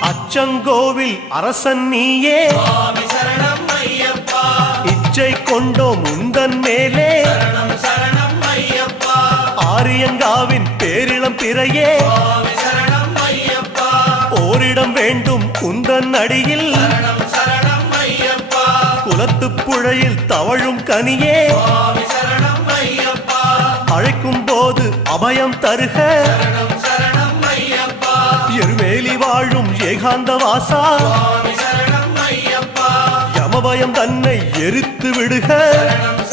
அச்சங்கோவில் அரசன் நீயே சுவாமி சரணம் ஐயப்பா. இச்சை கொண்டோம் உந்தன் மேலே சரணம் சரணம் ஐயப்பா. ஆரியங்காவின் பேரிளம் பிறையே சுவாமி சரணம் ஐயப்பா. ஓரிடம் வேண்டும் குந்தன் அடியில் சரணம் சரணம் ஐயப்பா. குலத்துப் புழையில் தவழும் கனியே சுவாமி சரணம் ஐயப்பா. அழைக்கும் போது அபயம் தருக சரணம் சரணம் ஐயப்பா. எருமேலி வாழும் ஏகாந்த வாசா சுவாமி சரணம் ஐயப்பா. யமபயம் தன்னை எரித்து விடுக சரணம்